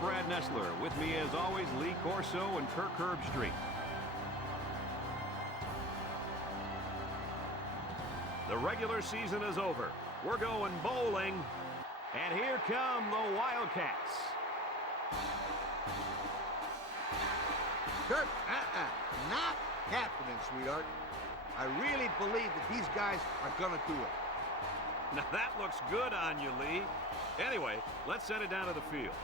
Brad Nessler. With me, as always, Lee Corso and Kirk Herbstreit. The regular season is over. We're going bowling, and here come the Wildcats. Kirk, not happening, sweetheart. I really believe that these guys are going to do it. Now that looks good on you, Lee. Anyway, let's send it down to the field.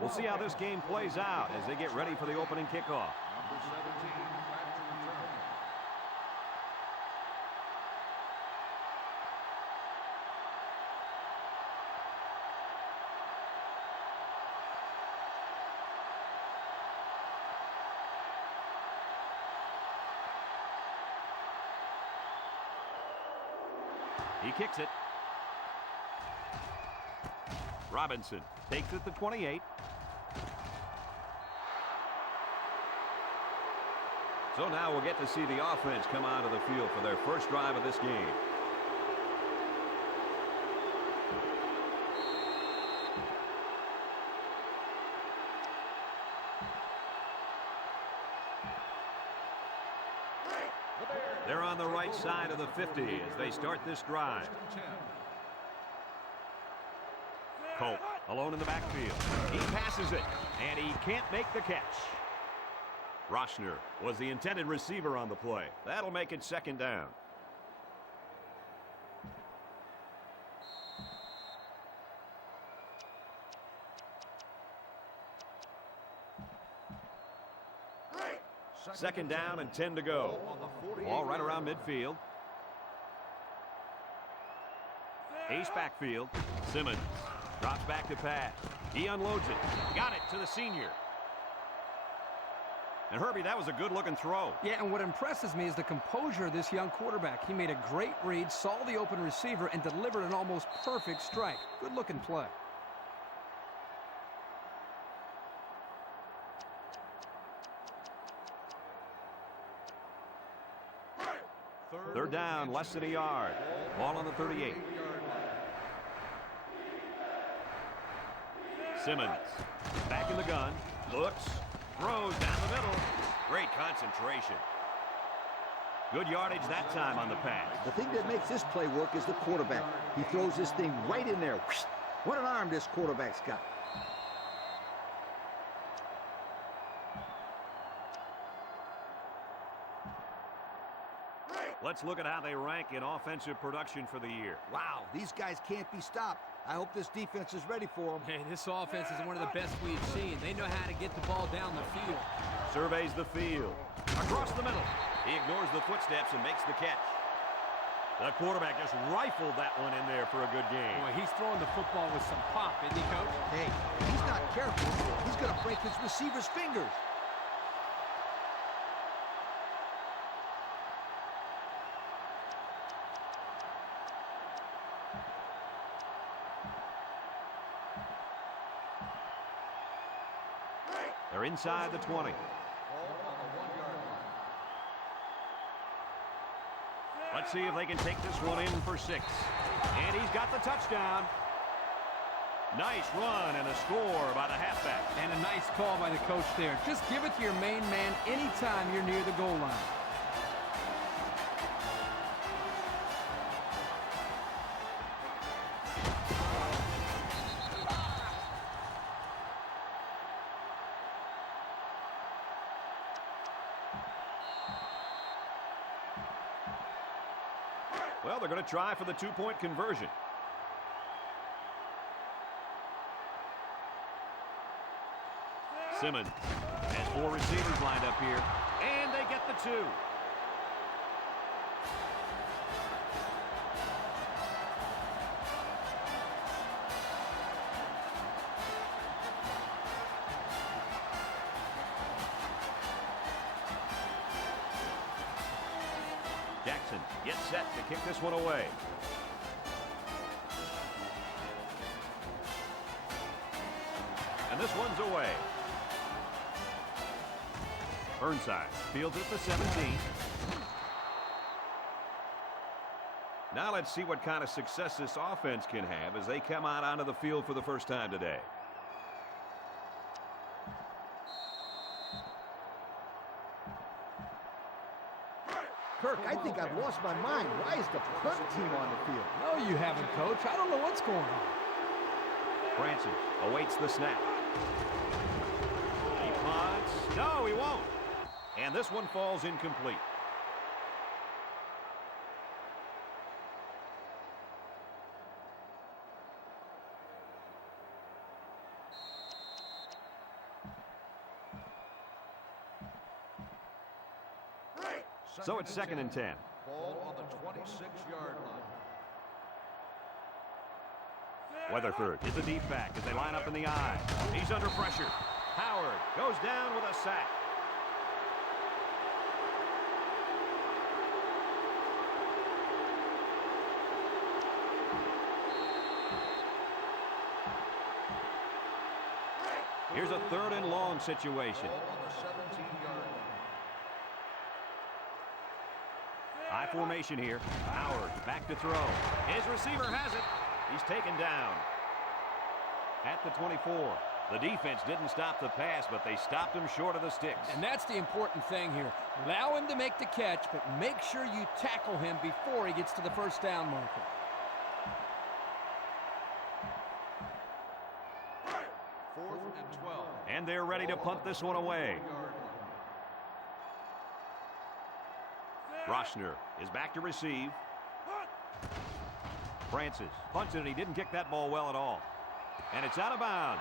We'll see how this game plays out as they get ready for the opening kickoff. Number 17, back to return. He kicks it. Robinson takes it to 28. So now we'll get to see the offense come onto the field for their first drive of this game. They're on the right side of the 50 as they start this drive. Colt alone in the backfield. He passes it, and he can't make the catch. Roshner was the intended receiver on the play. That'll make it second down. Second down and 10 to go. Ball right around midfield. Ace backfield. Simmons drops back to pass. He unloads it. Got it to the senior. And Herbie, that was a good-looking throw. Yeah, and what impresses me is the composure of this young quarterback. He made a great read, saw the open receiver, and delivered an almost perfect strike. Good-looking play. Third down, less than a yard. Ball on the 38. Simmons back in the gun. Looks. Throws down the middle. Great concentration. Good yardage that time on the pass. The thing that makes this play work is the quarterback. He throws this thing right in there. What an arm this quarterback's got. Let's look at how they rank in offensive production for the year. Wow, these guys can't be stopped. I hope this defense is ready for them. Hey, this offense is one of the best we've seen. They know how to get the ball down the field. Surveys the field. Across the middle. He ignores the footsteps and makes the catch. The quarterback just rifled that one in there for a good game. Boy, he's throwing the football with some pop, isn't he, Coach? Hey, he's not careful. He's going to break his receiver's fingers. They're inside the 20. Let's see if they can take this one in for 6. And he's got the touchdown. Nice run and a score by the halfback. And a nice call by the coach there. Just give it to your main man anytime you're near the goal line. Well, they're going to try for the 2-point conversion. Simmons has 4 receivers lined up here, and they get the 2. Jackson gets set to kick this one away. and this one's away. Burnside fields it at the 17. Now let's see what kind of success this offense can have as they come out onto the field for the first time today. Kirk, I think I've lost my mind. Why is the punt team on the field? No, you haven't, Coach. I don't know what's going on. Francis awaits the snap. He punts. No, he won't. And this one falls incomplete. So it's 2nd and 10. Ball on the 26-yard line. Weatherford is the deep back as they line up in the I. He's under pressure. Howard goes down with a sack. Here's a 3rd and long situation. Ball on the 17-yard line. High formation here. Howard back to throw. His receiver has it. He's taken down at the 24. The defense didn't stop the pass, but they stopped him short of the sticks. And that's the important thing here. Allow him to make the catch, but make sure you tackle him before he gets to the first down marker. Fourth and 12. And they're ready to punt this one away. Roshner is back to receive. Francis punts it, and he didn't kick that ball well at all. And it's out of bounds.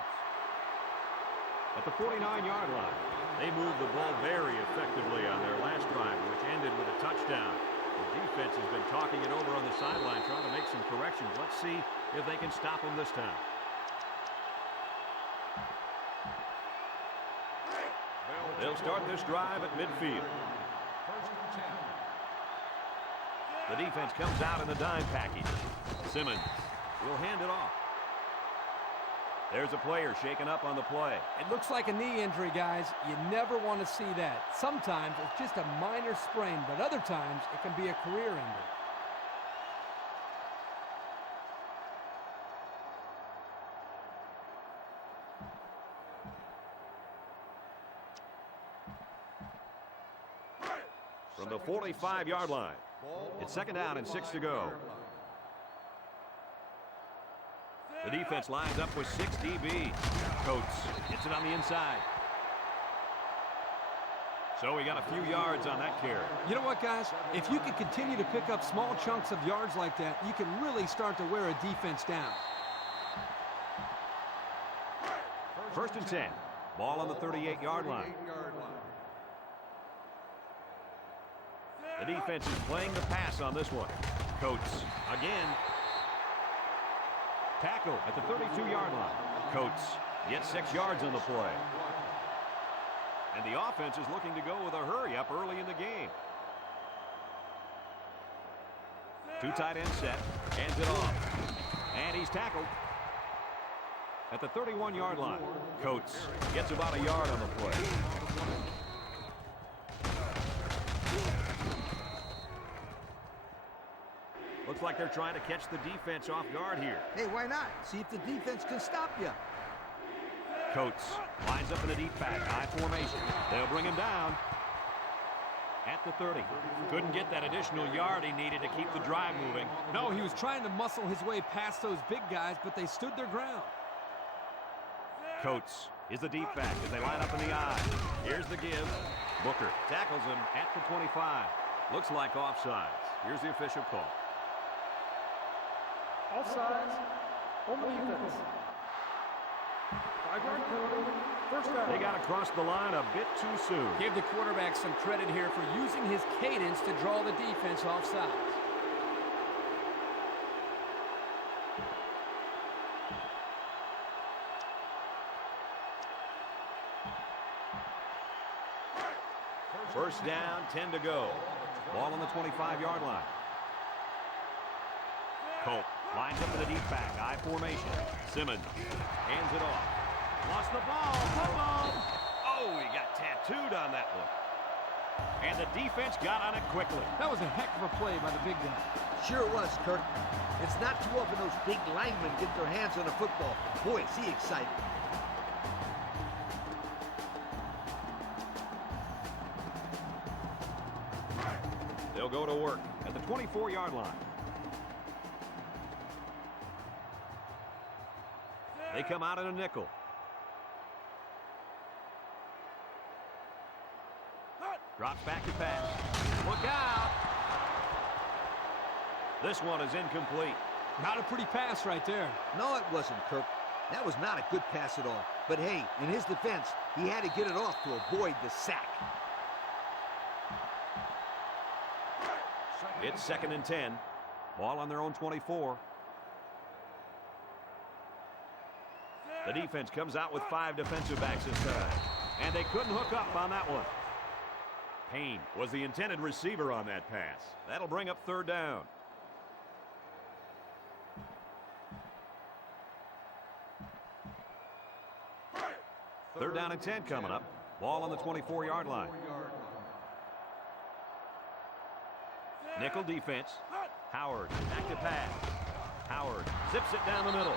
At the 49-yard line, they moved the ball very effectively on their last drive, which ended with a touchdown. The defense has been talking it over on the sideline, trying to make some corrections. Let's see if they can stop them this time. They'll start this drive at midfield. First and 10. The defense comes out in the dime package. Simmons will hand it off. There's a player shaken up on the play. It looks like a knee injury, guys. You never want to see that. Sometimes it's just a minor sprain, but other times it can be a career ender. From the 45-yard line, it's 2nd down and 6 to go. The defense lines up with 6 DB. Coates gets it on the inside. So we got a few yards on that carry. You know what, guys? If you can continue to pick up small chunks of yards like that, you can really start to wear a defense down. 1st and 10. Ball on the 38-yard line. The defense is playing the pass on this one. Coates again. Tackle at the 32-yard line. Coates gets 6 yards on the play. And the offense is looking to go with a hurry-up early in the game. 2 tight end set. Hands it off. And he's tackled at the 31-yard line. Coates gets about a yard on the play. Looks like they're trying to catch the defense off guard here. Hey, why not? See if the defense can stop you. Coates lines up in a deep back, high formation. They'll bring him down at the 30. Couldn't get that additional yard he needed to keep the drive moving. No, he was trying to muscle his way past those big guys, but they stood their ground. Coates is the deep back as they line up in the I. Here's the give. Booker tackles him at the 25. Looks like offsides. Here's the official call. Offsides on the defense. 5-yard penalty. First down. They got across the line a bit too soon. Give the quarterback some credit here for using his cadence to draw the defense off sides. First down, 10 to go. Ball on the 25-yard line. Colt lines up in the deep back, I formation. Simmons hands it off. Lost the ball. Oh, he got tattooed on that one. And the defense got on it quickly. That was a heck of a play by the big guy. Sure was, Kirk. It's not too often those big linemen get their hands on a football. Boy, is he excited. They'll go to work at the 24-yard line. They come out in a nickel. Drops back to pass. Look out! This one is incomplete. Not a pretty pass right there. No, it wasn't, Kirk. That was not a good pass at all. But hey, in his defense, he had to get it off to avoid the sack. It's 2nd and 10. Ball on their own 24. The defense comes out with 5 defensive backs this time. And they couldn't hook up on that one. Payne was the intended receiver on that pass. That'll bring up 3rd down. Third down and 10 coming up. Ball on the 24-yard line. Nickel defense. Howard back to pass. Howard zips it down the middle.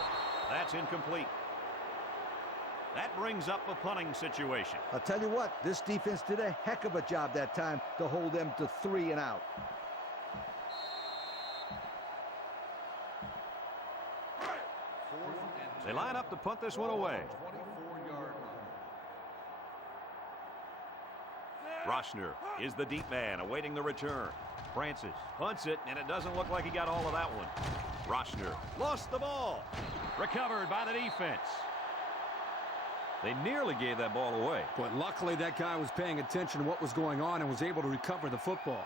That's incomplete. That brings up a punting situation. I'll tell you what, this defense did a heck of a job that time to hold them to 3 and out. They line up to punt this one away. 24-yard line. Roshner is the deep man awaiting the return. Francis punts it, and it doesn't look like he got all of that one. Roshner lost the ball. Recovered by the defense. They nearly gave that ball away. But luckily that guy was paying attention to what was going on and was able to recover the football.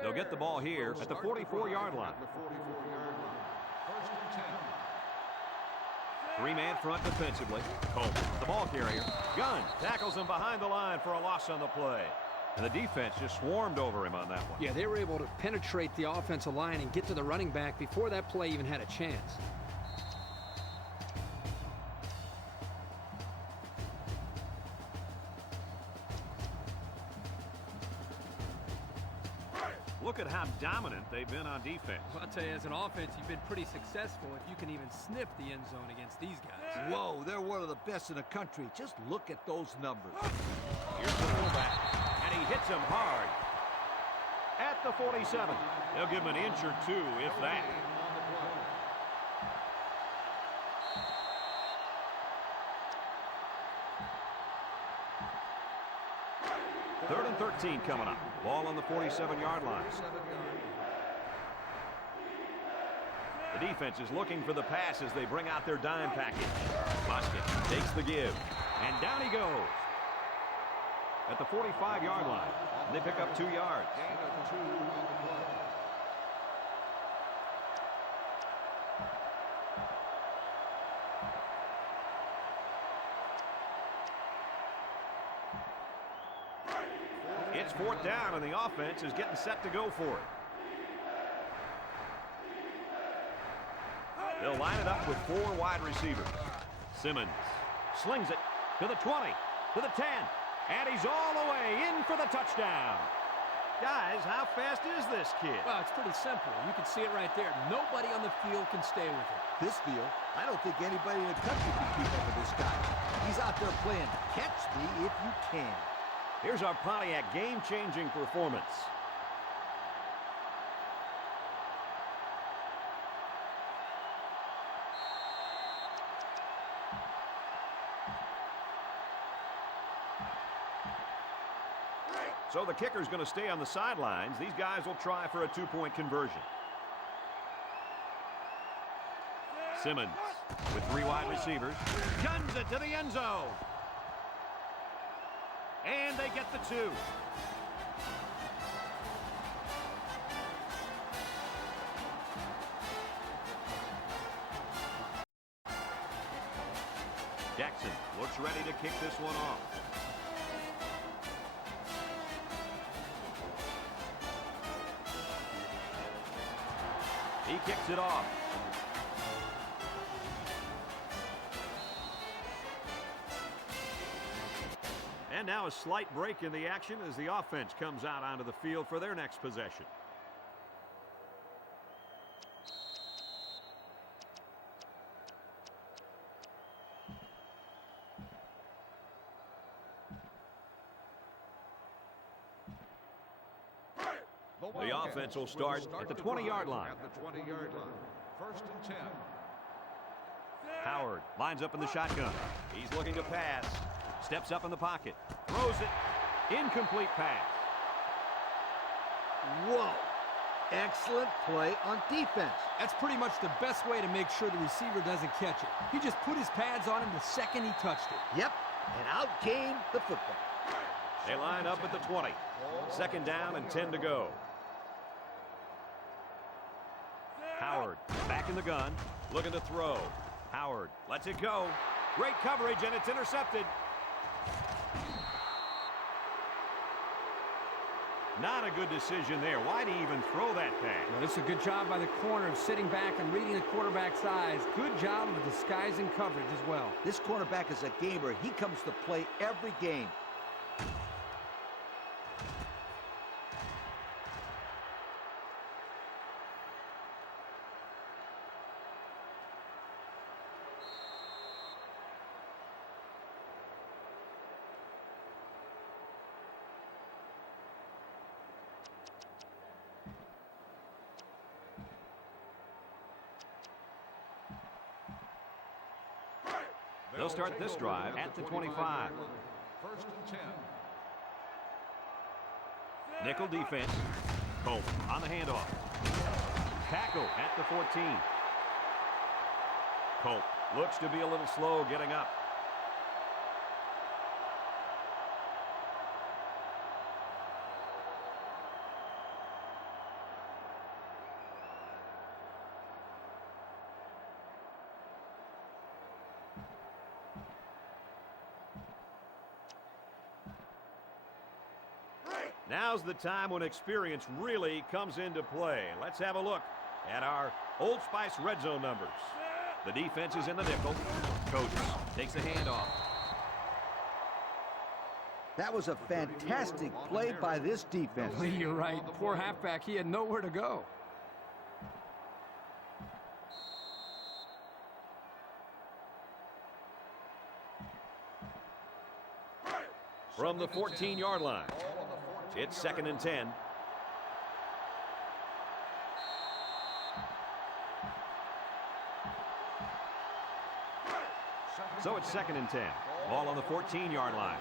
They'll get the ball here at the 44-yard line. The 44-yard line. 1st and 10. Three-man front defensively. Coleman, the ball carrier. Gunn tackles him behind the line for a loss on the play. And the defense just swarmed over him on that one. Yeah, they were able to penetrate the offensive line and get to the running back before that play even had a chance. Look at how dominant they've been on defense. Well, I'll tell you, as an offense, you've been pretty successful if you can even sniff the end zone against these guys. Whoa, they're one of the best in the country. Just look at those numbers. Here's the fullback, and he hits him hard. At the 47. They'll give him an inch or two, if that. Third and 13 coming up. Ball on the 47-yard line. The defense is looking for the pass as they bring out their dime package. Musket takes the give, and down he goes. At the 45-yard line, and they pick up 2 yards. Gain of 2 on the play. It's 4th down, and the offense is getting set to go for it. They'll line it up with 4 wide receivers. Simmons slings it to the 20, to the 10, and he's all the way in for the touchdown. Guys, how fast is this kid? Well, it's pretty simple. You can see it right there. Nobody on the field can stay with it. This field, I don't think anybody in the country can keep up with this guy. He's out there playing catch me if you can. Here's our Pontiac game-changing performance. So the kicker's going to stay on the sidelines. These guys will try for a 2-point conversion. Simmons with 3 wide receivers. Guns it to the end zone. And they get the 2. Jackson looks ready to kick this one off. He kicks it off. And now a slight break in the action as the offense comes out onto the field for their next possession. The offense will start at the 20-yard line. At the 20-yard line. First and 10. Howard lines up in the shotgun. He's looking to pass. Steps up in the pocket. Throws it. Incomplete pass. Whoa. Excellent play on defense. That's pretty much the best way to make sure the receiver doesn't catch it. He just put his pads on him the second he touched it. Yep, and out came the football. They line up at the 20. Second down and 10 to go. Howard back in the gun, looking to throw. Howard lets it go. Great coverage, and it's intercepted. Not a good decision there. Why'd he even throw that pass? Well, it's a good job by the corner of sitting back and reading the quarterback's eyes. Good job of disguising coverage as well. This cornerback is a gamer. He comes to play every game. They'll start this drive at the 25. First and 10. Nickel defense. Colt on the handoff. Tackle at the 14. Colt looks to be a little slow getting up. Now's the time when experience really comes into play. Let's have a look at our Old Spice red zone numbers. The defense is in the nickel. Coach takes the handoff. That was a fantastic play by this defense. You're right. Poor halfback. He had nowhere to go. From the 14-yard line, it's second and 10. So it's second and 10. Ball on the 14-yard line.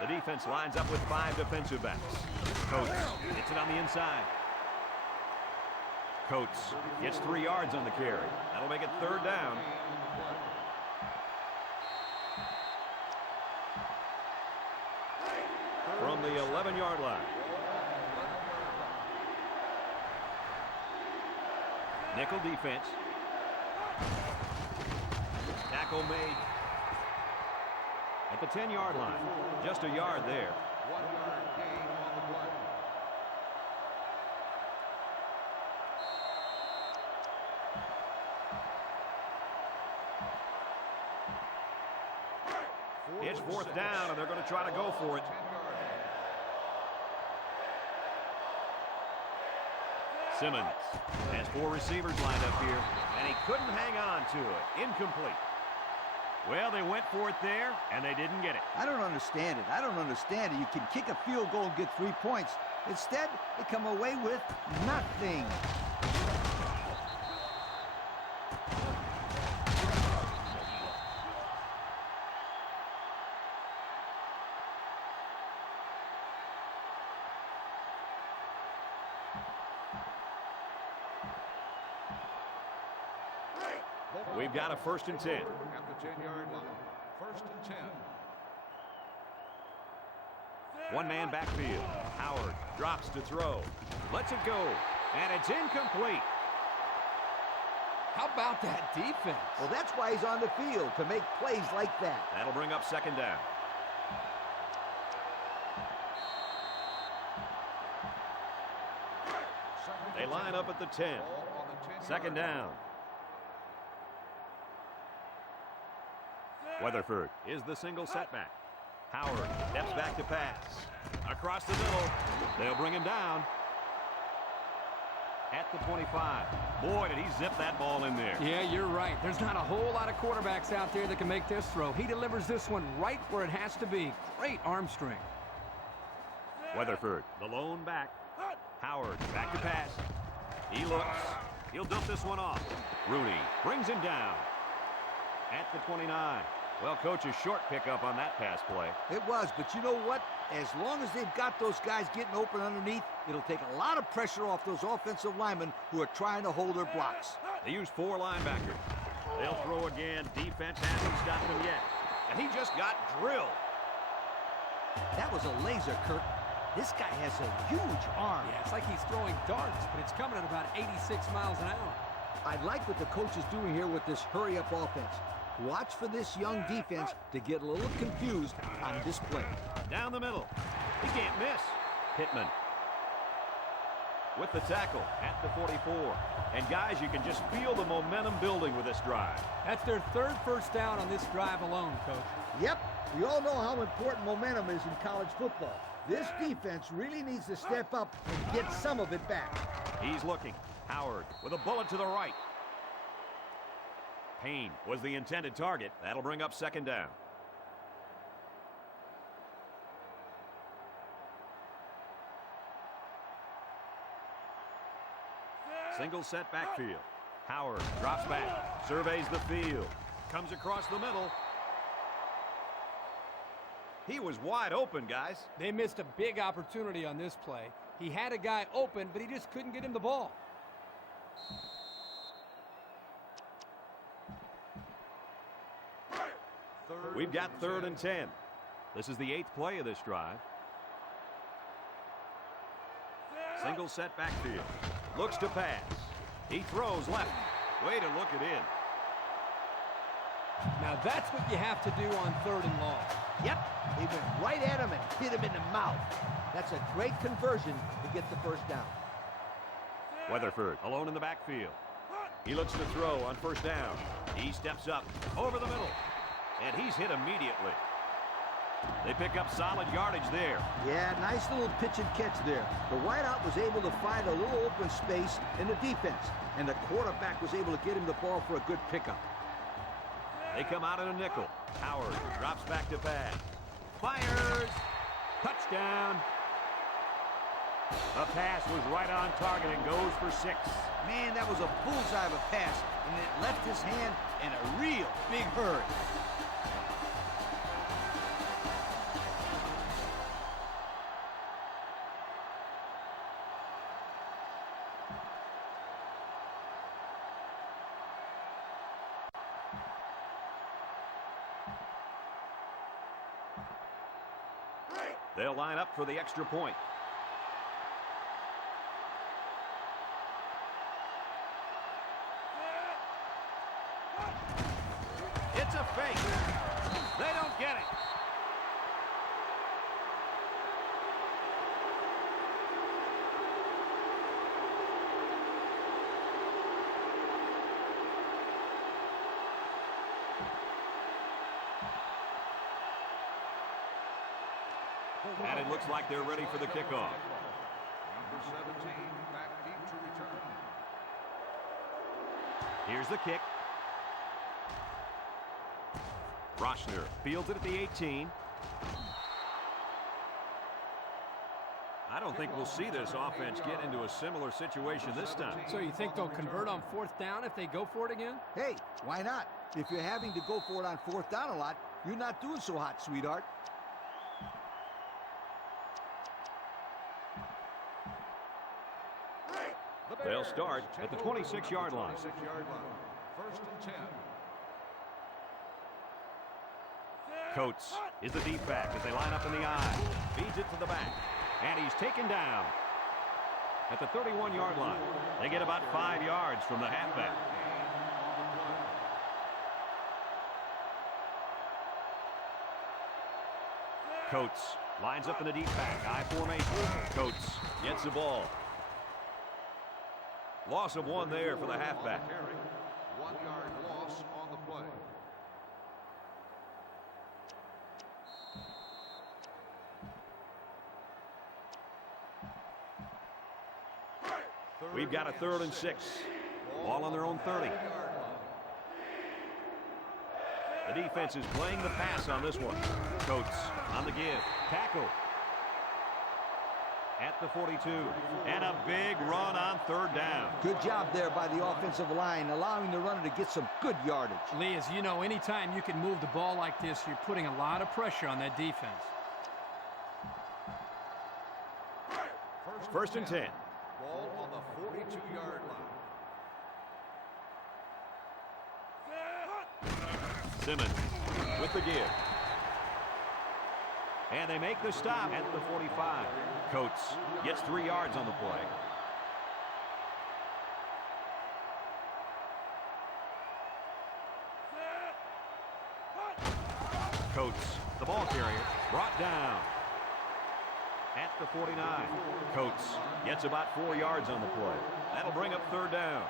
The defense lines up with 5 defensive backs. Coates hits it on the inside. Coates gets 3 yards on the carry. That'll make it third down. From the 11-yard line. Nickel defense. Tackle made. At the 10-yard line. Just a yard there. 1 yard gain on the play. It's fourth down, and they're going to try to go for it. Simmons has 4 receivers lined up here, and he couldn't hang on to it. Incomplete. Well, they went for it there, and they didn't get it. I don't understand it. I don't understand it. You can kick a field goal and get 3 points. Instead, they come away with nothing. We've got a first and 10. At the 10-yard line. First and 10. One man backfield. Howard drops to throw. Lets it go. And it's incomplete. How about that defense? Well, that's why he's on the field, to make plays like that. That'll bring up second down. They line up at the 10. Ball on the 10-yard Second down. Weatherford is the single setback. Howard steps back to pass. Across the middle. They'll bring him down. At the 25. Boy, did he zip that ball in there. Yeah, you're right. There's not a whole lot of quarterbacks out there that can make this throw. He delivers this one right where it has to be. Great arm strength. Weatherford, the lone back. Howard, back to pass. He looks. He'll dump this one off. Rooney brings him down. At the 29. Well, Coach, a short pickup on that pass play. It was, but you know what? As long as they've got those guys getting open underneath, it'll take a lot of pressure off those offensive linemen who are trying to hold their blocks. They use 4 linebackers. They'll throw again. Defense hasn't stopped them yet. And he just got drilled. That was a laser, Kirk. This guy has a huge arm. Yeah, it's like he's throwing darts, but it's coming at about 86 miles an hour. I like what the coach is doing here with this hurry-up offense. Watch for this young defense to get a little confused on this play. Down the middle. He can't miss. Pittman with the tackle at the 44. And guys, you can just feel the momentum building with this drive. That's their third first down on this drive alone, Coach. Yep, we all know how important momentum is in college football. This defense really needs to step up and get some of it back. He's looking. Howard with a bullet to the right. Payne was the intended target. That'll bring up second down. Single set backfield. Howard drops back, surveys the field, comes across the middle. He was wide open, guys. They missed a big opportunity on this play. He had a guy open, but he just couldn't get him the ball. We've got 3rd and 10. This is the 8th play of this drive. Single set backfield. Looks to pass. He throws left. Way to look it in. Now that's what you have to do on 3rd and long. Yep, they went right at him and hit him in the mouth. That's a great conversion to get the first down. Weatherford alone in the backfield. He looks to throw on first down. He steps up over the middle. And he's hit immediately. They pick up solid yardage there. Yeah, nice little pitch and catch there. The wideout was able to find a little open space in the defense, and the quarterback was able to get him the ball for a good pickup. They come out in a nickel. Howard drops back to pass. Fires. Touchdown. The pass was right on target and goes for 6. Man, that was a bullseye of a pass, and it left his hand in a real big hurry. They'll line up for the extra point. It's a fake. They don't get it. And it looks like they're ready for the kickoff. Number 17 back deep to return. Here's the kick. Roshner fields it at the 18. I don't think we'll see this offense get into a similar situation this time. So you think they'll convert on 4th down if they go for it again? Hey, why not? If you're having to go for it on 4th down a lot, you're not doing so hot, sweetheart. They'll start at the 26-yard line. 26-yard line. 1st and 10. Coates is the deep back as they line up in the I. Feeds it to the back. And he's taken down at the 31-yard line. They get about 5 yards from the halfback. Coates lines up in the deep back. I formation. Coates gets the ball. Loss of 1 there for the halfback. 1-yard loss on the play. We've got a 3rd and 6. Ball on their own 30. The defense is playing the pass on this one. Coates on the give. Tackle. At the 42. And a big run on 3rd down. Good job there by the offensive line, allowing the runner to get some good yardage. Lee, as you know, anytime you can move the ball like this, you're putting a lot of pressure on that defense. 1st and 10. Ball on the 42-yard line. Simmons with the give. And they make the stop at the 45. Coates gets 3 yards on the play. Coates, the ball carrier, brought down at the 49. Coates gets about 4 yards on the play. That'll bring up 3rd down.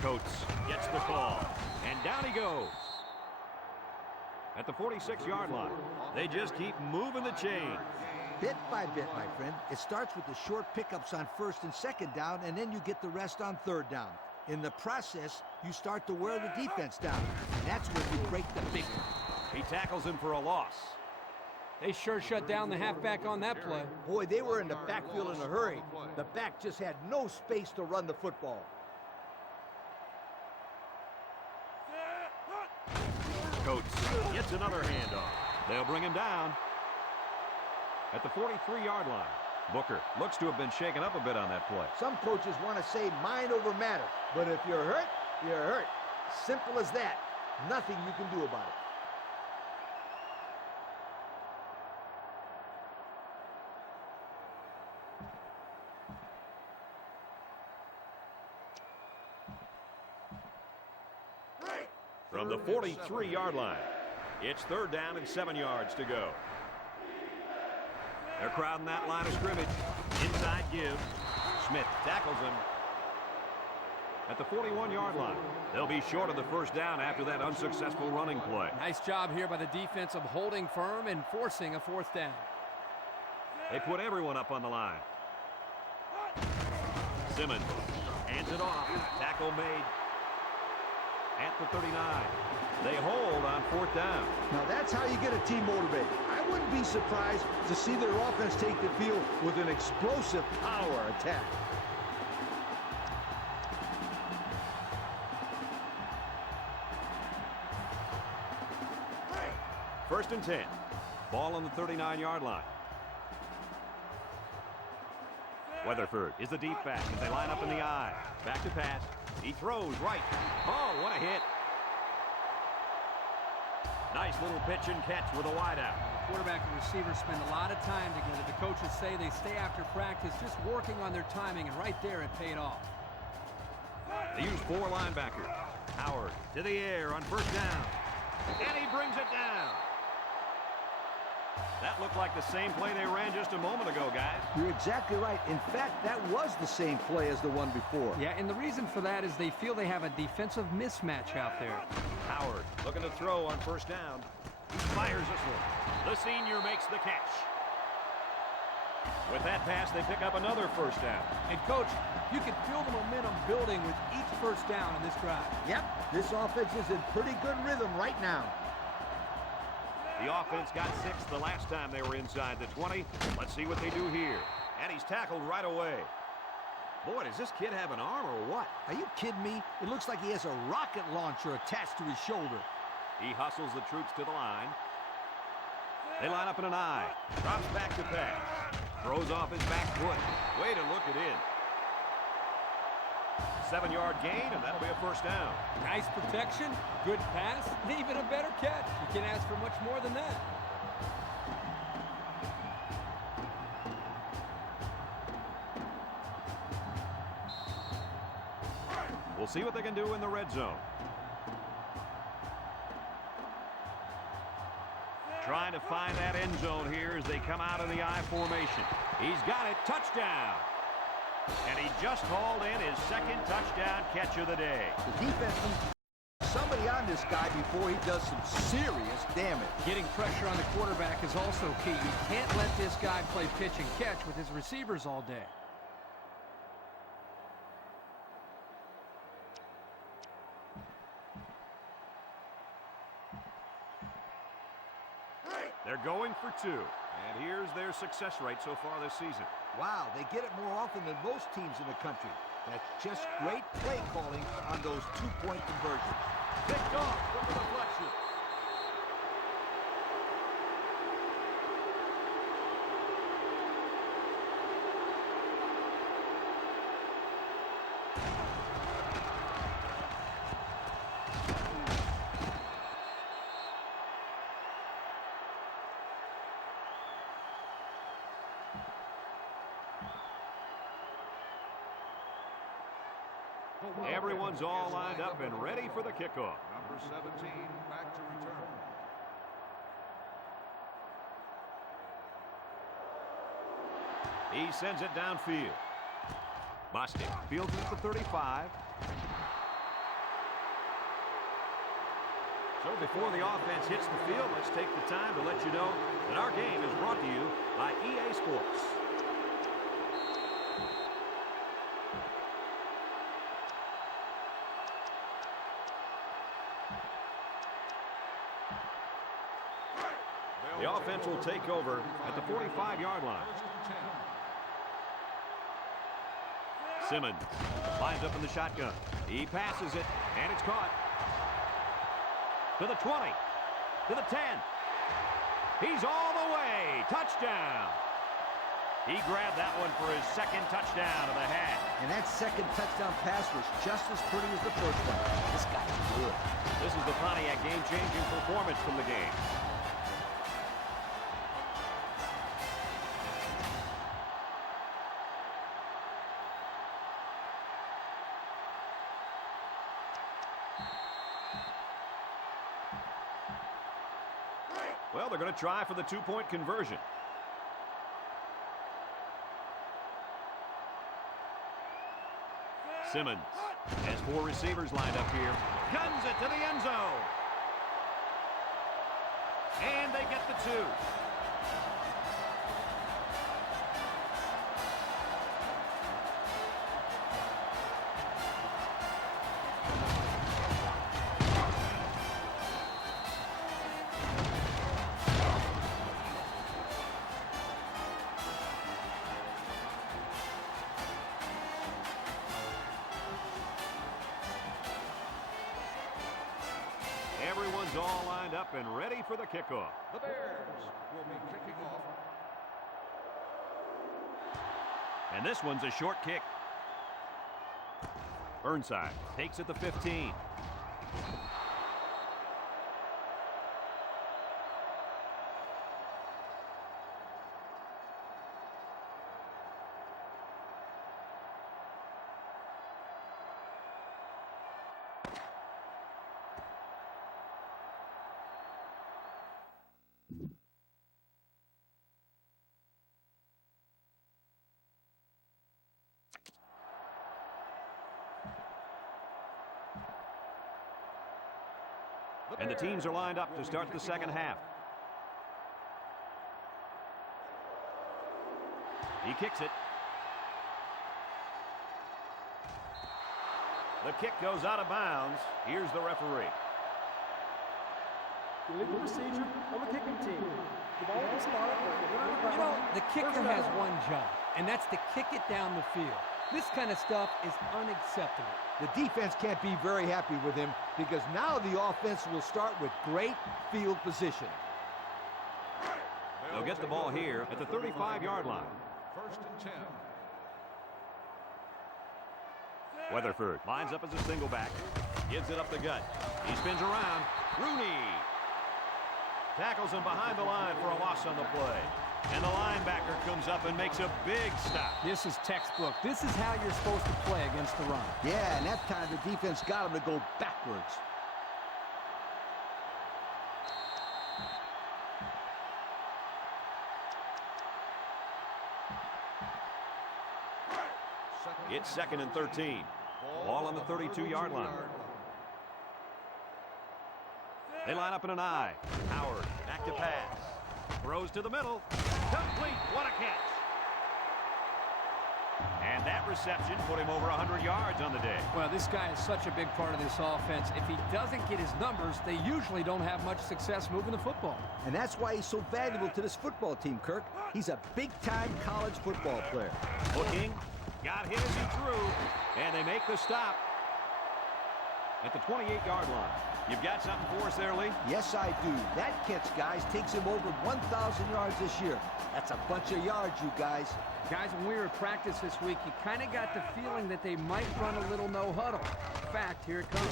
Coates gets the call, and down he goes. At the 46-yard line, they just keep moving the chain. Bit by bit, my friend. It starts with the short pickups on 1st and 2nd down, and then you get the rest on 3rd down. In the process, you start to wear the defense down, and that's when you break the big one. He tackles him for a loss. They sure shut down the halfback on that play. Boy, they were in the backfield in a hurry. The back just had no space to run the football. Coates gets another handoff. They'll bring him down at the 43-yard line. Booker looks to have been shaken up a bit on that play. Some coaches want to say mind over matter, but if you're hurt, you're hurt. Simple as that. Nothing you can do about it. From the 43-yard line, it's 3rd down and 7 yards to go. They're crowding that line of scrimmage. Inside give. Smith tackles him at the 41-yard line. They'll be short of the 1st down after that unsuccessful running play. Nice job here by the defense of holding firm and forcing a 4th down. They put everyone up on the line. Simmons hands it off. Tackle made at the 39. They hold on 4th down. Now that's how you get a team motivated. I wouldn't be surprised to see their offense take the field with an explosive power attack. First and 10. Ball on the 39-yard line. Weatherford is the deep back as they line up in the I. Back to pass. He throws right. Oh, what a hit. Nice little pitch and catch with a wideout. Quarterback and receiver spend a lot of time together. The coaches say they stay after practice just working on their timing, and right there it paid off. They use 4 linebackers. Howard to the air on 1st down. And he brings it down. That looked like the same play they ran just a moment ago, guys. You're exactly right. In fact, that was the same play as the one before. Yeah, and the reason for that is they feel they have a defensive mismatch out there. Howard looking to throw on 1st down. He fires this one. The senior makes the catch. With that pass, they pick up another 1st down. And, Coach, you can feel the momentum building with each 1st down in this drive. Yep, this offense is in pretty good rhythm right now. The offense got 6 the last time they were inside the 20. Let's see what they do here. And he's tackled right away. Boy, does this kid have an arm or what? Are you kidding me? It looks like he has a rocket launcher attached to his shoulder. He hustles the troops to the line. They line up in an I. Drops back to pass. Throws off his back foot. Way to look it in. 7-yard gain, and that'll be a 1st down. Nice protection, good pass, and even a better catch. You can't ask for much more than that. We'll see what they can do in the red zone. Trying to find that end zone here as they come out in the I formation. He's got it. Touchdown. And he just hauled in his second touchdown catch of the day. The defense needs somebody on this guy before he does some serious damage. Getting pressure on the quarterback is also key. You can't let this guy play pitch and catch with his receivers all day. They're going for two. And here's their success rate so far this season. Wow, they get it more often than most teams in the country. That's just great play calling on those two-point conversions. Picked off from the deflection. Everyone's all lined up and ready for the kickoff. Number 17 back to return. He sends it downfield. Bostic fields it at the 35. So before the offense hits the field, let's take the time to let you know that our game is brought to you by EA Sports. The offense will take over at the 45-yard line. Simmons lines up in the shotgun. He passes it, and it's caught. To the 20, to the 10. He's all the way. Touchdown. He grabbed that one for his second touchdown of the half. And that second touchdown pass was just as pretty as the first one. This guy's good. This is the Pontiac game-changing performance from the game. Well, they're going to try for the two-point conversion. Simmons has four receivers lined up here. Guns it to the end zone. And they get the two. Everyone's all lined up and ready for the kickoff. The Bears will be kicking off. And this one's a short kick. Burnside takes it to 15. And the teams are lined up to start the second half. He kicks it. The kick goes out of bounds. Here's the referee. Illegal procedure on the kicking team. The ball will be spotted. You know, the kicker has one job, and that's to kick it down the field. This kind of stuff is unacceptable. The defense can't be very happy with him because now the offense will start with great field position. They'll get the ball here at the 35-yard line. First and 10. Weatherford lines up as a single back. Gives it up the gut. He spins around. Rooney tackles him behind the line for a loss on the play. And the linebacker comes up and makes a big stop. This is textbook. This is how you're supposed to play against the run. Yeah, and that time the defense got him to go backwards. It's 2nd and 13. Ball on the 32-yard line. They line up in an I. Howard back to pass. Throws to the middle. Complete. What a catch. And that reception put him over 100 yards on the day. Well, this guy is such a big part of this offense. If he doesn't get his numbers, they usually don't have much success moving the football. And that's why he's so valuable to this football team, Kirk. He's a big-time college football player. Looking. Got hit as he threw. And they make the stop at the 28-yard line. You've got something for us there, Lee? Yes, I do. That catch, guys, takes him over 1,000 yards this year. That's a bunch of yards, you guys. Guys, when we were at practice this week, you kind of got the feeling that they might run a little no huddle. In fact, here it comes.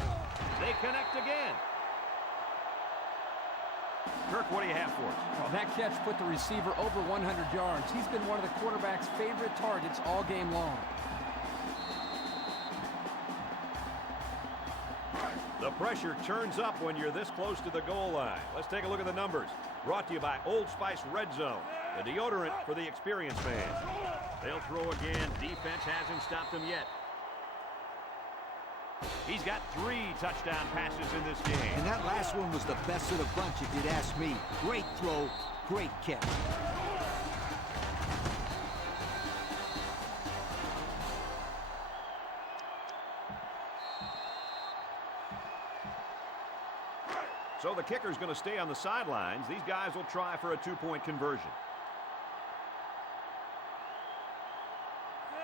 They connect again. Kirk, what do you have for us? Well, that catch put the receiver over 100 yards. He's been one of the quarterback's favorite targets all game long. The pressure turns up when you're this close to the goal line. Let's take a look at the numbers. Brought to you by Old Spice Red Zone, the deodorant for the experienced man. They'll throw again. Defense hasn't stopped them yet. He's got 3 touchdown passes in this game. And that last one was the best of the bunch, if you'd ask me. Great throw, great catch. So the kicker's going to stay on the sidelines. These guys will try for a 2-point conversion.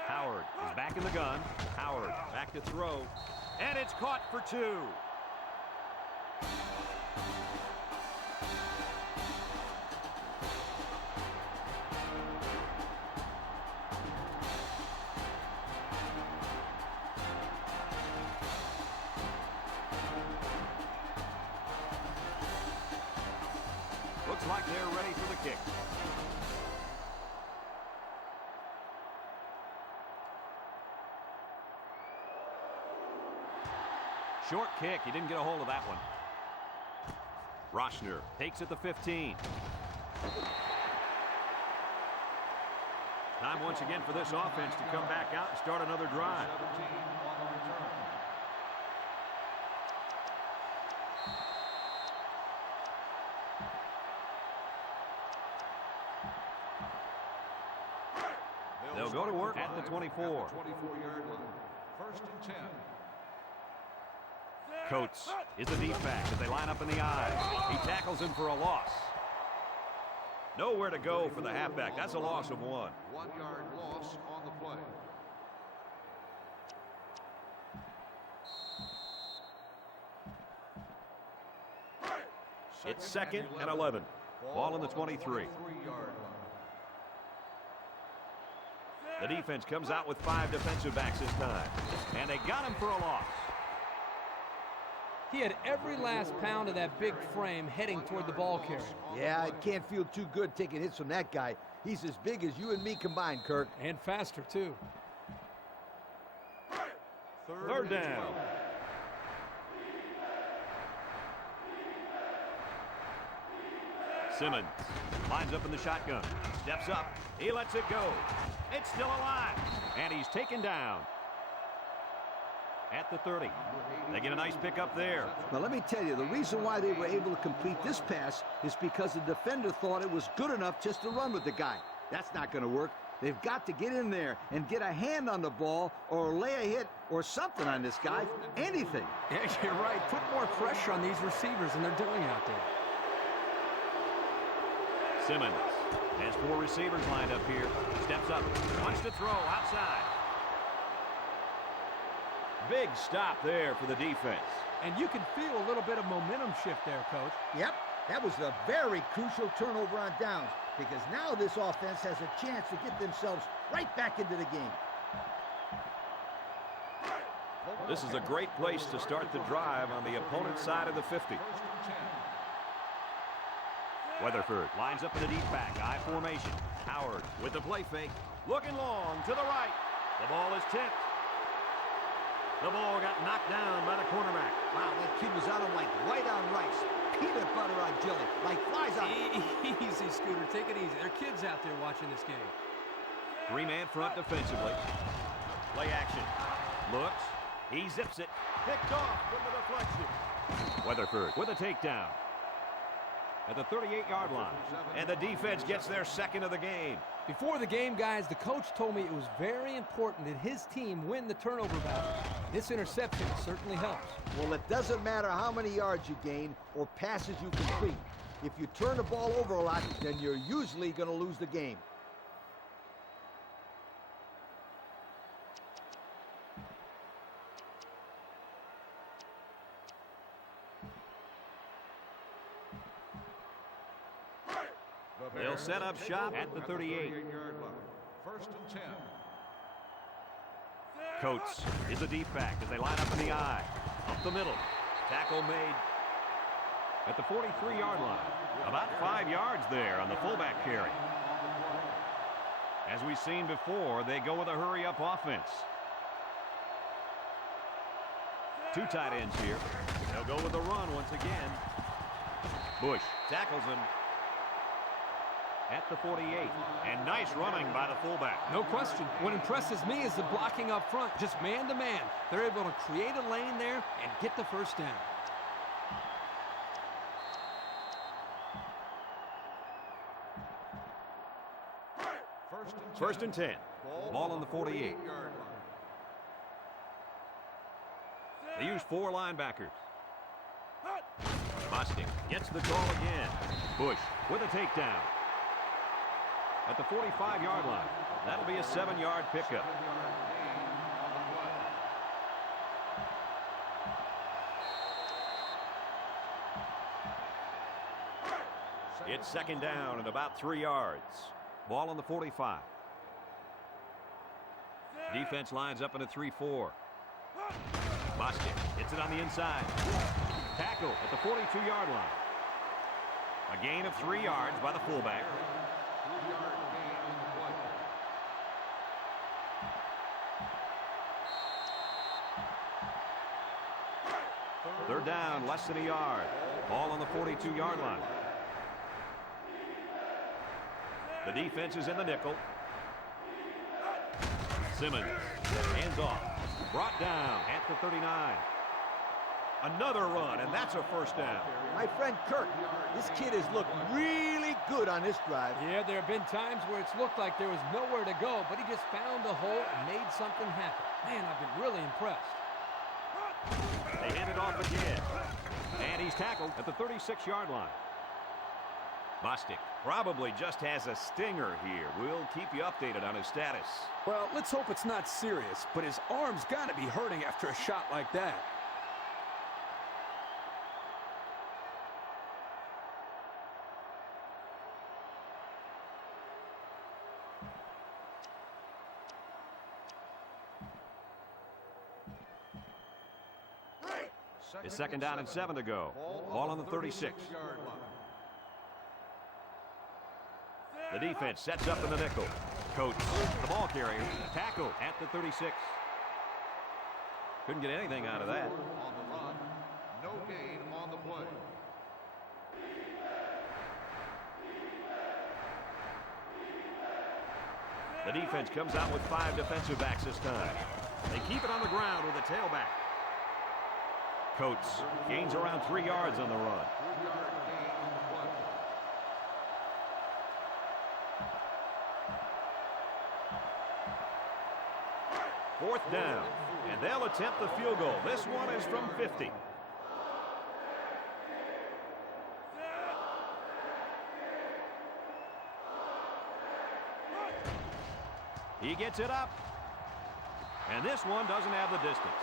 Howard is back in the gun. Howard back to throw. And it's caught for 2. Looks like they're ready for the kick. Short kick. He didn't get a hold of that one. Roshner takes it to 15. Time once again for this offense to come back out and start another drive. They'll go to work at the 24. 24-yard line. 1st and 10. Coates is the deep back as they line up in the I. He tackles him for a loss. Nowhere to go for the halfback. That's a loss of 1. 1-yard loss on the play. It's 2nd and 11. Ball in the 23. The defense comes out with 5 defensive backs this time. And they got him for a loss. He had every last pound of that big frame heading toward the ball carrier. Yeah, it can't feel too good taking hits from that guy. He's as big as you and me combined, Kirk. And faster, too. 3rd down. Simmons lines up in the shotgun. Steps up. He lets it go. It's still alive. And he's taken down at the 30. They get a nice pickup there. Now, let me tell you, the reason why they were able to complete this pass is because the defender thought it was good enough just to run with the guy. That's not going to work. They've got to get in there and get a hand on the ball or lay a hit or something on this guy. Anything. Yeah, you're right. Put more pressure on these receivers than they're doing out there. Simmons has 4 receivers lined up here. Steps up. Wants to throw outside. Big stop there for the defense. And you can feel a little bit of momentum shift there, Coach. Yep, that was a very crucial turnover on downs because now this offense has a chance to get themselves right back into the game. This is a great place to start the drive on the opponent's side of the 50. Weatherford lines up in the deep back. I formation. Howard with the play fake. Looking long to the right. The ball is tipped. The ball got knocked down by the cornerback. Wow, that kid was on him like white on rice. Peanut butter on jelly. Like flies on... Easy, Scooter. Take it easy. There are kids out there watching this game. 3-man front defensively. Play action. Looks. He zips it. Picked off from the deflection. Weatherford with a takedown at the 38-yard line. And the defense gets their second of the game. Before the game, guys, the coach told me it was very important that his team win the turnover battle. This interception certainly helps. Well, it doesn't matter how many yards you gain or passes you complete. If you turn the ball over a lot, then you're usually going to lose the game. They'll set up shop at the 38. First and 10. Coates is a deep back as they line up in the I. Up the middle. Tackle made at the 43-yard line. About 5 yards there on the fullback carry. As we've seen before, they go with a hurry-up offense. Two tight ends here. They'll go with the run once again. Bush tackles him at the 48. And nice running by the fullback. No question. What impresses me is the blocking up front, just man-to-man. They're able to create a lane there and get the first down. First and 10. Ball on the 48. They use 4 linebackers. Bostic gets the call again. Bush with a takedown at the 45-yard line. That'll be a 7-yard pickup. It's second down and about 3 yards. Ball on the 45. Defense lines up in a 3-4. Bostic hits it on the inside. Tackle at the 42-yard line. A gain of 3 yards by the fullback. Third down, less than a yard. Ball on the 42-yard line. The defense is in the nickel. Simmons, hands off. Brought down at the 39. Another run, and that's a first down. My friend Kirk, this kid has looked really good on this drive. Yeah, there have been times where it's looked like there was nowhere to go, but he just found a hole and made something happen. Man, I've been really impressed. They hand it off again. And he's tackled at the 36-yard line. Bostic probably just has a stinger here. We'll keep you updated on his status. Well, let's hope it's not serious, but his arm's got to be hurting after a shot like that. It's second down and 7 to go. Ball on the 36. The defense sets up in the nickel. Coates, the ball carrier, tackle at the 36. Couldn't get anything out of that. On the run, no gain on the play. The defense comes out with 5 defensive backs this time. They keep it on the ground with a tailback. Coates gains around 3 yards on the run. 3-yard gain on the play. Fourth down, and they'll attempt the field goal. This one is from 50. He gets it up, and this one doesn't have the distance.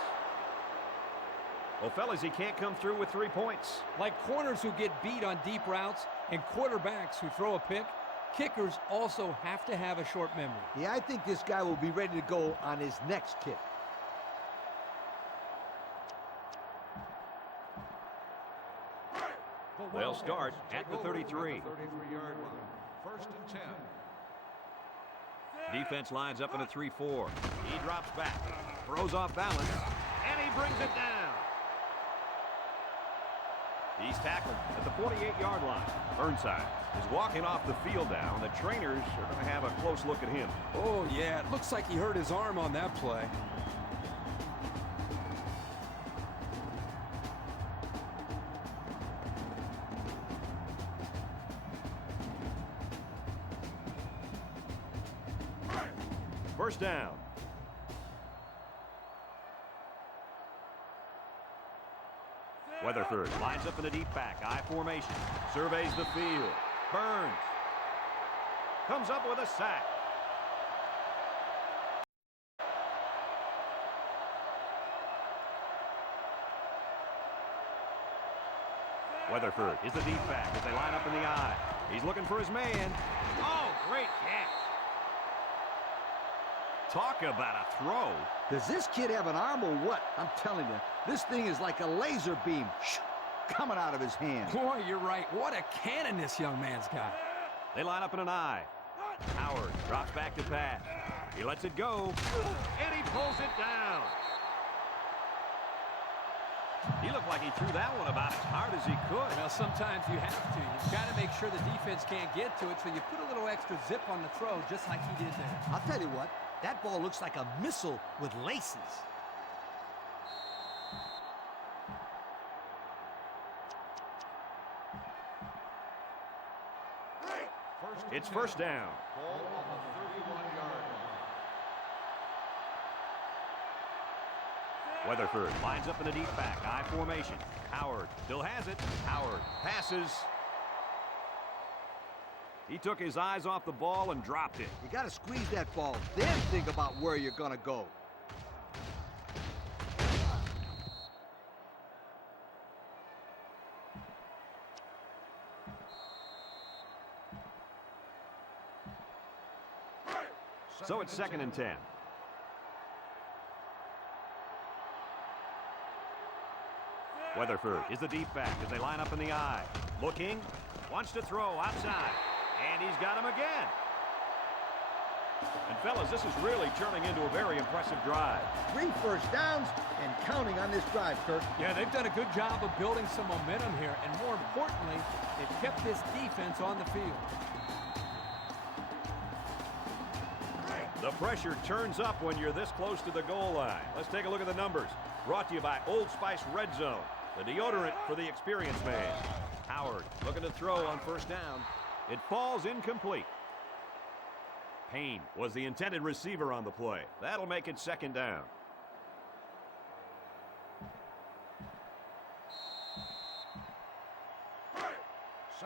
Well, fellas, he can't come through with 3 points. Like corners who get beat on deep routes and quarterbacks who throw a pick, kickers also have to have a short memory. Yeah, I think this guy will be ready to go on his next kick. They'll start at the 33. 33-yard line. First and 10. Defense lines up in a 3-4. He drops back, throws off balance, and he brings it down. He's tackled at the 48-yard line. Burnside is walking off the field now. The trainers are going to have a close look at him. Oh, yeah, it looks like he hurt his arm on that play. First down. Weatherford lines up in a deep back, I formation. Surveys the field. Burns comes up with a sack. Weatherford is the deep back as they line up in the I. He's looking for his man. Oh, great catch. Talk about a throw. Does this kid have an arm or what? I'm telling you, this thing is like a laser beam coming out of his hand. Boy, you're right. What a cannon this young man's got. They line up in an I. Howard drops back to pass. He lets it go, and he pulls it down. He looked like he threw that one about as hard as he could. Well, sometimes you have to. You've got to make sure the defense can't get to it, so you put a little extra zip on the throw, just like he did there. I'll tell you what, that ball looks like a missile with laces. It's first down. Ball on the 31-yard line. Weatherford lines up in a deep back, I formation. Howard still has it. Howard passes. He took his eyes off the ball and dropped it. You got to squeeze that ball, then think about where you're going to go. So it's second and 10. Weatherford is the deep back as they line up in the I. Looking, wants to throw outside, and he's got him again. And fellas, this is really turning into a very impressive drive. 3 first downs and counting on this drive, Kirk. Yeah, they've done a good job of building some momentum here, and more importantly, they've kept this defense on the field. The pressure turns up when you're this close to the goal line. Let's take a look at the numbers. Brought to you by Old Spice Red Zone, the deodorant for the experienced man. Howard looking to throw on first down. It falls incomplete. Payne was the intended receiver on the play. That'll make it second down.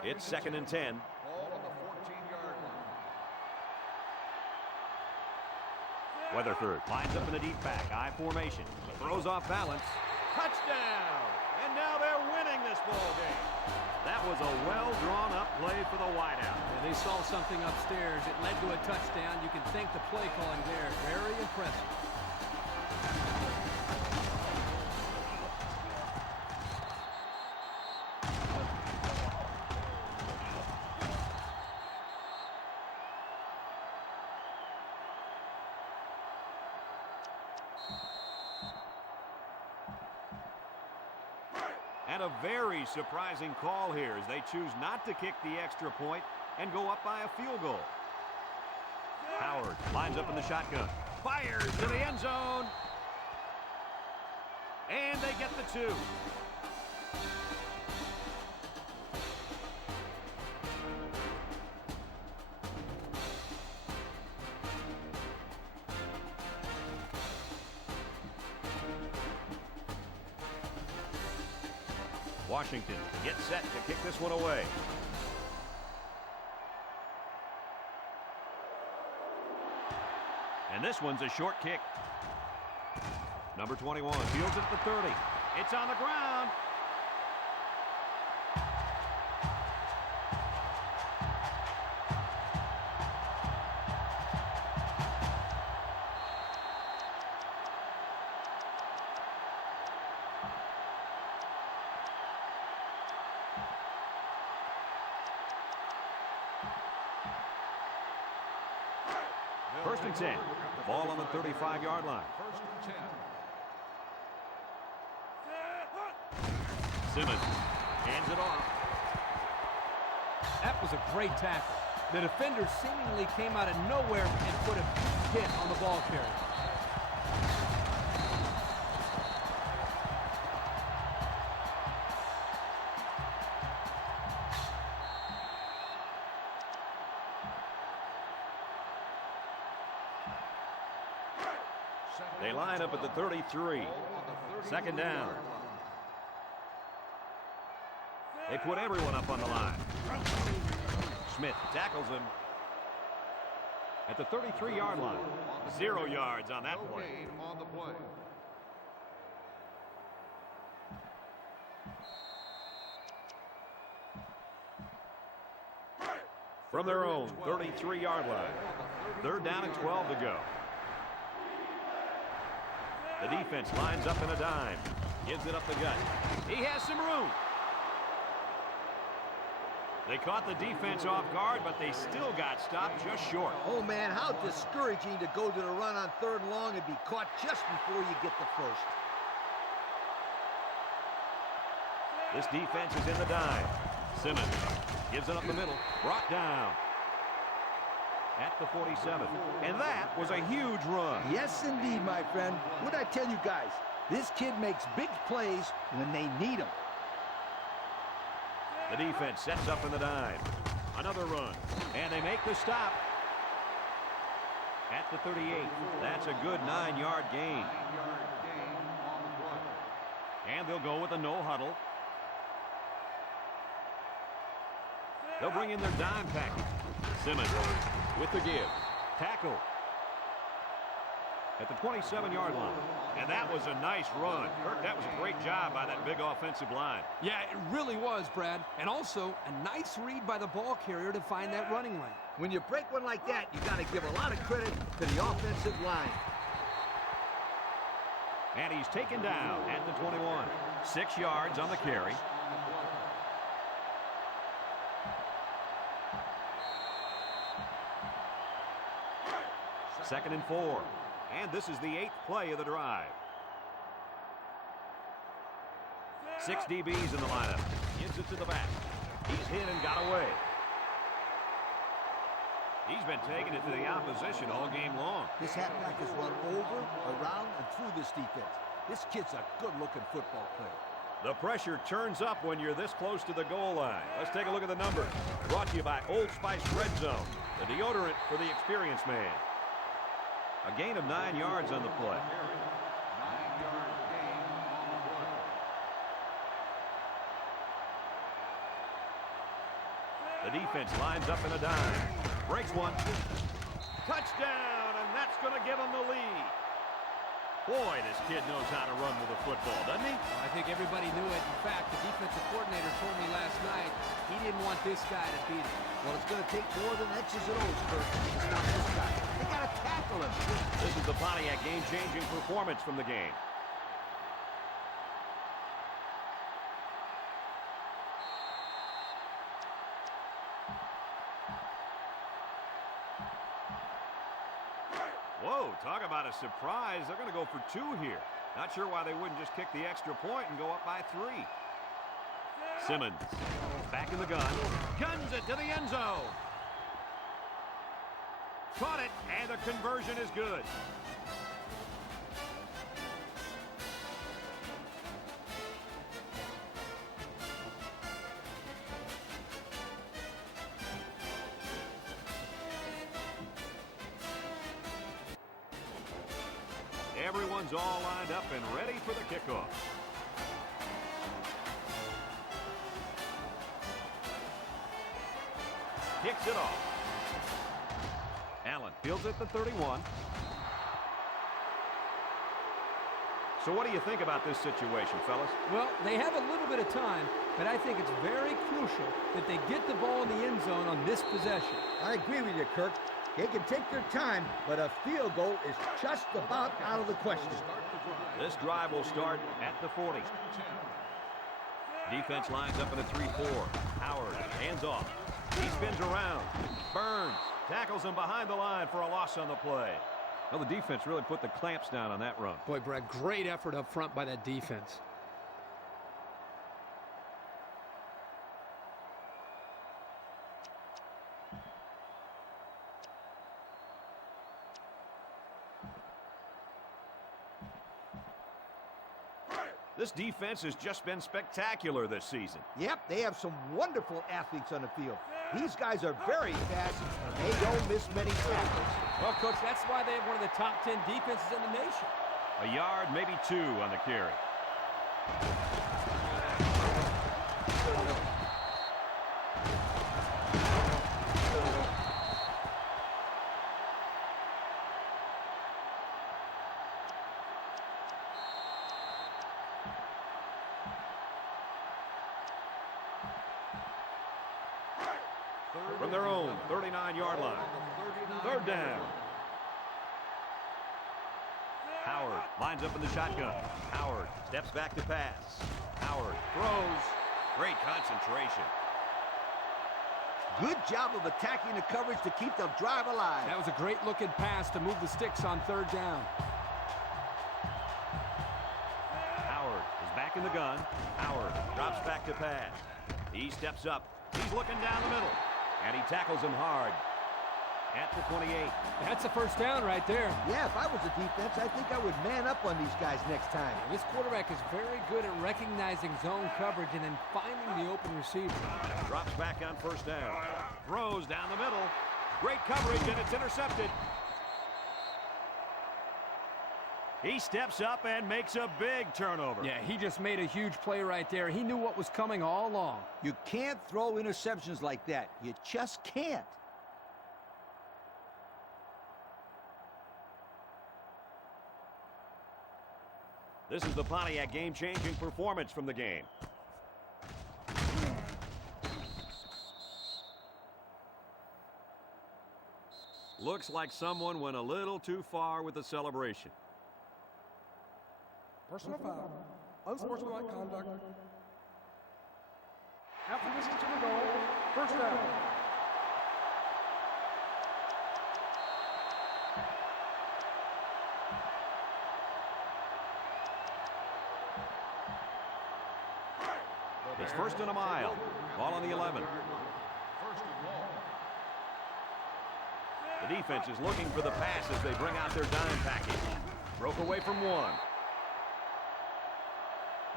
It's second and 10. Ball on the 14-yard line. Weatherford lines up in a deep back, I formation. Throws off balance. Touchdown! And now they're winning this ball game. That was a well-drawn-up play for the wideout. Yeah, they saw something upstairs. It led to a touchdown. You can thank the play calling there. Very impressive. And a very surprising call here as they choose not to kick the extra point and go up by a field goal. Howard lines up in the shotgun. Fires to the end zone. And they get the 2. Washington gets set to kick this one away. And this one's a short kick. Number 21 fields it at the 30. It's on the ground. First and 10. Ball on the 35-yard line. First and 10. Simmons Hands it off. That was a great tackle. The defender seemingly came out of nowhere and put a big hit on the ball carrier. They line up at the 33. Second down. They put everyone up on the line. Smith tackles him at the 33-yard line. 0 yards on that play. On the play. From their own 33-yard line. Third down and 12 to go. The defense lines up in a dime. Gives it up the gut. He has some room. They caught the defense off guard, but they still got stopped just short. Oh, man, how discouraging to go to the run on 3rd and long and be caught just before you get the first. This defense is in the dime. Simmons gives it up the middle. Brought down at the 47. And that was a huge run. Yes, indeed, my friend. What'd I tell you guys? This kid makes big plays when they need them. The defense sets up in the dime. Another run. And they make the stop at the 38. That's a good 9-yard gain. And they'll go with a no huddle. They'll bring in their dime package. Simmons with the give. Tackle at the 27-yard line. And that was a nice run. Kirk, that was a great job by that big offensive line. Yeah, it really was, Brad. And also a nice read by the ball carrier to find that running lane. When you break one like that, you got to give a lot of credit to the offensive line. And he's taken down at the 21. 6 yards on the carry. Second and 4. And this is the 8th play of the drive. 6 DBs in the lineup. Gives it to the back. He's hit and got away. He's been taking it to the opposition all game long. This halfback has run over, around, and through this defense. This kid's a good-looking football player. The pressure turns up when you're this close to the goal line. Let's take a look at the numbers. Brought to you by Old Spice Red Zone, the deodorant for the experienced man. A gain of 9 yards on the play. The defense lines up in a dime. Breaks one. Touchdown, and that's going to give them the lead. Boy, this kid knows how to run with a football, doesn't he? Well, I think everybody knew it. In fact, the defensive coordinator told me last night he didn't want this guy to beat him. Well, it's going to take more than X's and O's, Kirk, to stop this guy. They got to tackle him. This is the Pontiac game-changing performance from the game. Whoa, talk about a surprise. They're going to go for 2 here. Not sure why they wouldn't just kick the extra point and go up by 3. Simmons back in the gun. Guns it to the end zone. Caught it, and the conversion is good. Everyone's all lined up and ready for the kickoff. Kicks it off. Allen fields at the 31. So what do you think about this situation, fellas? Well, they have a little bit of time, but I think it's very crucial that they get the ball in the end zone on this possession. I agree with you, Kirk. They can take their time, but a field goal is just about out of the question. This drive will start at the 40. Defense lines up in a 3-4. Howard hands off. He spins around. Burns tackles him behind the line for a loss on the play. Well, the defense really put the clamps down on that run. Boy, Brad, great effort up front by that defense. This defense has just been spectacular this season. Yep, they have some wonderful athletes on the field. These guys are very fast, and they don't miss many tackles. Well, Coach, that's why they have one of the top 10 defenses in the nation. A yard, maybe 2 on the carry. From their own 39-yard line. 3rd down. Howard lines up in the shotgun. Howard steps back to pass. Howard throws. Great concentration. Good job of attacking the coverage to keep the drive alive. That was a great-looking pass to move the sticks on 3rd down. Howard is back in the gun. Howard drops back to pass. He steps up. He's looking down the middle. And he tackles him hard at the 28. That's a 1st down right there. Yeah, if I was a defense, I think I would man up on these guys next time. This quarterback is very good at recognizing zone coverage and then finding the open receiver. Drops back on 1st down. Throws down the middle. Great coverage, and it's intercepted. He steps up and makes a big turnover. Yeah, he just made a huge play right there. He knew what was coming all along. You can't throw interceptions like that. You just can't. This is the Pontiac game-changing performance from the game. Looks like someone went a little too far with the celebration. Personal foul. Unsportsmanlike conduct. After this is to the goal. 1st down. It's 1st and a mile. Ball on the 11. The defense is looking for the pass as they bring out their dime package. Broke away from 1.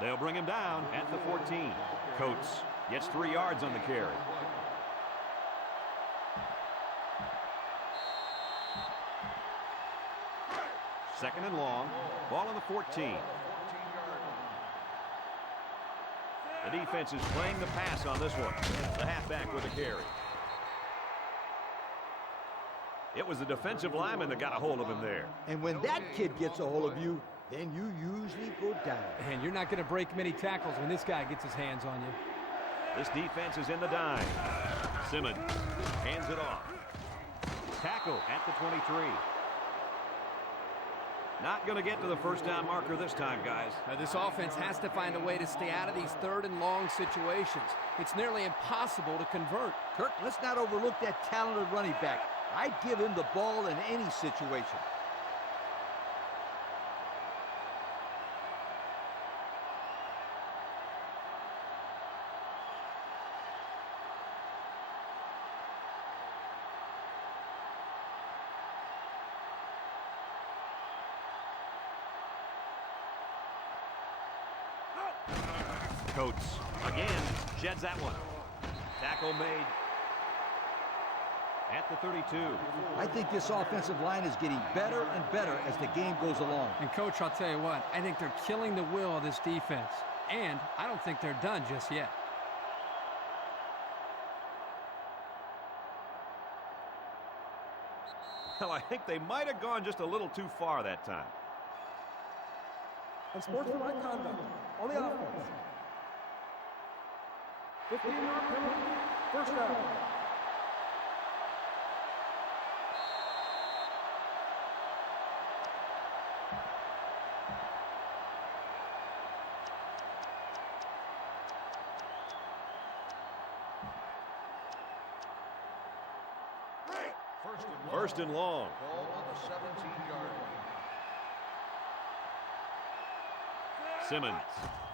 They'll bring him down at the 14. Coates gets 3 yards on the carry. Second and long. Ball on the 14. The defense is playing the pass on this one. The halfback with a carry. It was the defensive lineman that got a hold of him there. And when that kid gets a hold of you, then you usually go down. And you're not going to break many tackles when this guy gets his hands on you. This defense is in the dime. Simmons hands it off. Tackle at the 23. Not going to get to the 1st down marker this time, guys. Now, this offense has to find a way to stay out of these 3rd and long situations. It's nearly impossible to convert. Kirk, let's not overlook that talented running back. I'd give him the ball in any situation. Coates again sheds that one. Tackle made at the 32. I think this offensive line is getting better and better as the game goes along. And, Coach, I'll tell you what, I think they're killing the will of this defense. And I don't think they're done just yet. Well, I think they might have gone just a little too far that time. Unsportsmanlike conduct on the offense. 15-yard penalty. 1st down. First and long. Ball on the 17-yard line. Simmons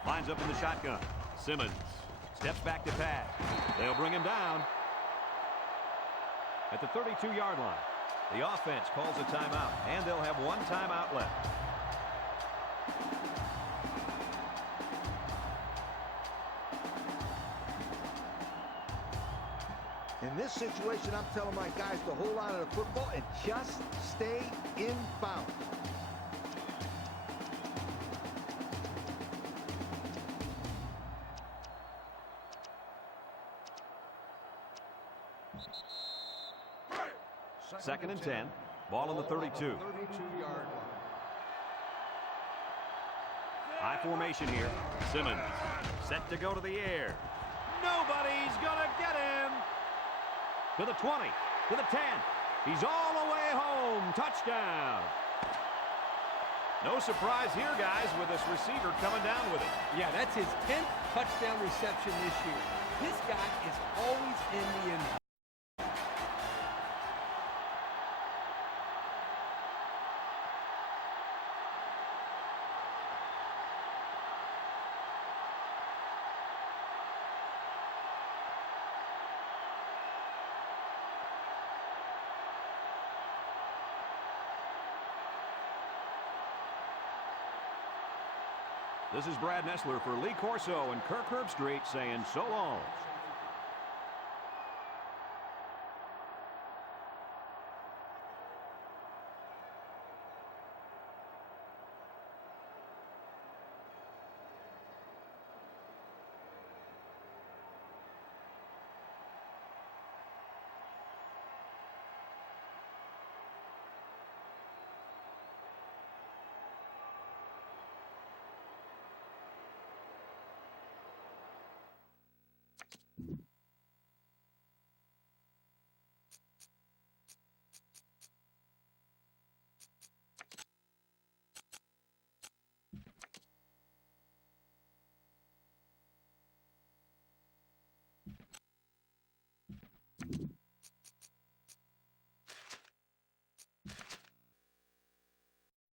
lines up in the shotgun. Simmons steps back to pass. They'll bring him down at the 32-yard line. The offense calls a timeout, and they'll have 1 timeout left. In this situation, I'm telling my guys to hold on to the football and just stay in bounds. Second and 10. Ball on the 32. 32-yard line. High formation here. Simmons set to go to the air. Nobody's going to get him. To the 20. To the 10. He's all the way home. Touchdown. No surprise here, guys, with this receiver coming down with it. Yeah, that's his 10th touchdown reception this year. This guy is always in the end zone. This is Brad Nessler for Lee Corso and Kirk Herbstreit saying so long.